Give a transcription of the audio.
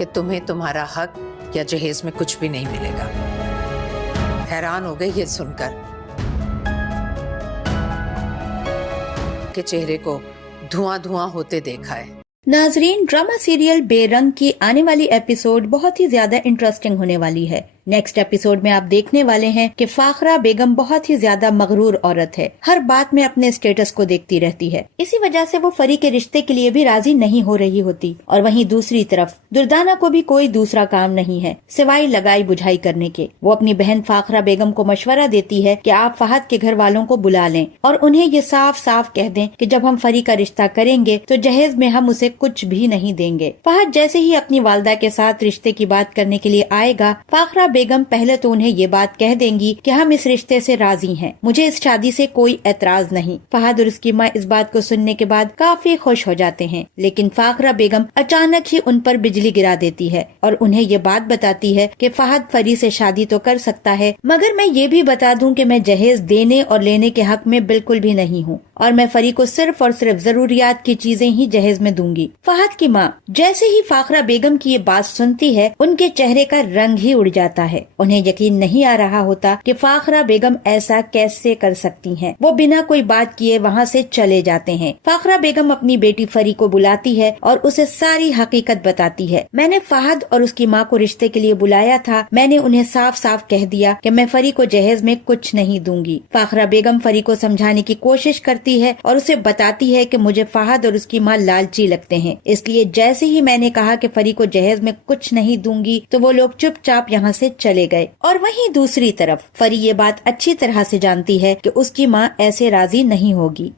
कि तुम्हें तुम्हारा हक या जहेज में कुछ भी नहीं मिलेगा। हैरान हो गई ये सुनकर कि चेहरे को धुआं धुआं होते देखा है। नाजरीन, ड्रामा सीरियल बेरंग की आने वाली एपिसोड बहुत ही ज्यादा इंटरेस्टिंग होने वाली है। नेक्स्ट एपिसोड में आप देखने वाले हैं कि फाखरा बेगम बहुत ही ज्यादा मगरूर औरत है, हर बात में अपने स्टेटस को देखती रहती है। इसी वजह से वो फरी के रिश्ते के लिए भी राजी नहीं हो रही होती। और वहीं दूसरी तरफ दुर्दाना को भी कोई दूसरा काम नहीं है सिवाय लगाई बुझाई करने के। वो अपनी बहन फाखरा बेगम को मशवरा देती है कि आप फहद के घर वालों को बुला लें और उन्हें ये साफ साफ कह दें कि जब हम फरी का रिश्ता करेंगे तो जहेज में हम उसे कुछ भी नहीं देंगे। फहद जैसे ही अपनी वालदा के साथ रिश्ते की बात करने के लिए आएगा, फाखरा बेगम पहले तो उन्हें ये बात कह देंगी कि हम इस रिश्ते से राजी हैं, मुझे इस शादी से कोई एतराज नहीं। फहद और उसकी माँ इस बात को सुनने के बाद काफी खुश हो जाते हैं, लेकिन फाखरा बेगम अचानक ही उन पर बिजली गिरा देती है और उन्हें ये बात बताती है कि फहद फरी से शादी तो कर सकता है, मगर मैं ये भी बता दूं कि मैं जहेज देने और लेने के हक में बिल्कुल भी नहीं हूँ और मैं फरी को सिर्फ और सिर्फ जरूरियात की चीजें ही जहेज में दूंगी। फहद की माँ जैसे ही फाखरा बेगम की ये बात सुनती है, उनके चेहरे का रंग ही उड़ जाता है। उन्हें यकीन नहीं आ रहा होता कि फाखरा बेगम ऐसा कैसे कर सकती हैं। वो बिना कोई बात किए वहाँ से चले जाते हैं। फाखरा बेगम अपनी बेटी फरी को बुलाती है और उसे सारी हकीकत बताती है। मैंने फहद और उसकी माँ को रिश्ते के लिए बुलाया था, मैंने उन्हें साफ साफ कह दिया कि मैं फरी को जहेज में कुछ नहीं दूंगी। फाखरा बेगम फरी को समझाने की कोशिश करती है और उसे बताती है कि मुझे फहद और उसकी माँ लालची लगते हैं, इसलिए जैसे ही मैंने कहा कि फरी को जहेज में कुछ नहीं दूंगी तो वो लोग चुपचाप यहाँ से चले गए। और वहीं दूसरी तरफ फरी ये बात अच्छी तरह से जानती है कि उसकी माँ ऐसे राजी नहीं होगी।